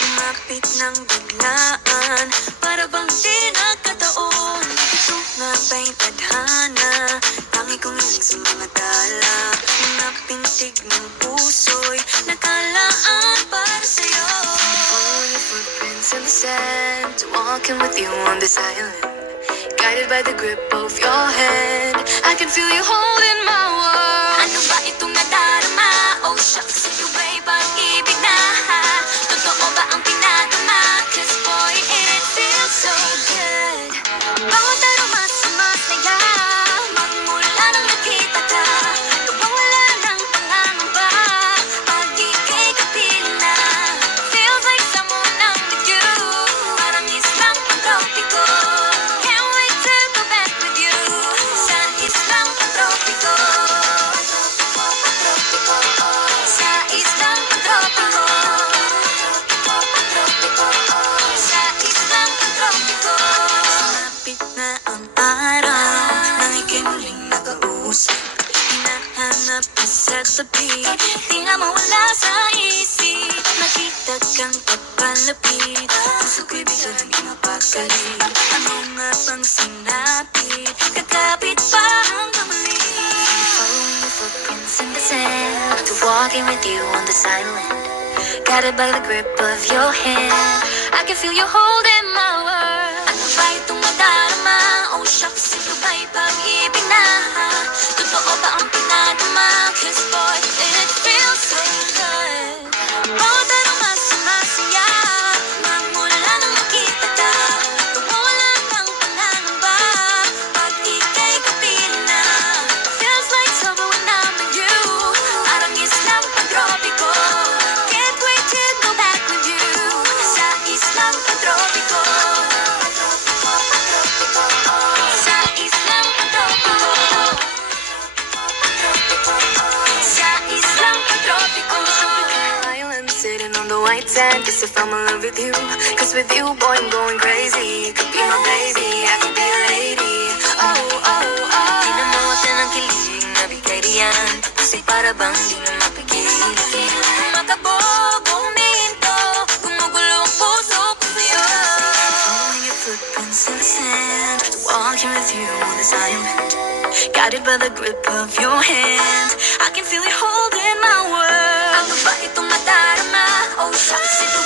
Lumapit ng biglaan, para bang di nagkataon. Ito nga ba'y tadhana, tangi kong hiling sa mga tala. Mga pintig ng puso'y nakalaan para sa'yo. Follow your footprints in the sand, walking with you on this island. Guided by the grip of your hand, I can feel you holding my world. Ano ba itong nadarama? Oh shucks, ito ba'y pag-ibig na? Totoo ba ang pinagama? Cause boy, it feels so good. Bawat aroma sumasaya, magmula nang nakita ka. Nawawala ng pangangamba, pag ika'y kapiling na. Feels like someone I'm with you, parang islang pang-tropiko. Can't wait to go back with you, sa islang pang-tropiko. Sa islang pang-tropiko. Sa islang pang-tropiko. Malapit na ang araw, nang ika'y muling nakausap. Hinahanap ka sa tabi, di na mawala sa isip. Nakita kang papalapit, puso ko'y biglang di mapakali. Ano nga bang sinapit, kakapit pa hanggang muli. Following your footprints in the sand, to walking with you on this island. Guided by the grip of your hand, I can feel you holding my world. Ano ba itong nadarama? Oh shucks, ito ba'y pag-ibig na? Totoo ba ang pinagama? Cause boy, it feels so good. Bawat aroma sumasaya, magmula nang makita ka. Nawawala ng pangangamba, pag ika'y kapiling na. Feels like summer when I'm with you, parang islang pang-tropiko. Can't wait to go back with you, sa islang pang-tropiko. Sa islang pang-tropiko. Sa islang pang-tropiko. Island sitting on the white sand, guess if I'm in love with you. Cause with you, boy, I'm going crazy. Could be my baby, I could be a lady. Oh, oh, oh. Di na mawala ng kilig na bigay diyan, kasi para bang di na mapigil. Makabog, huminto, gumugulo ang puso ko sa'yo. Following your footprints in the sand, walking with you on this island. Guided by the grip of your hand, I can feel you holding my world. Ano ba itong nadarama? Oh shucks, ito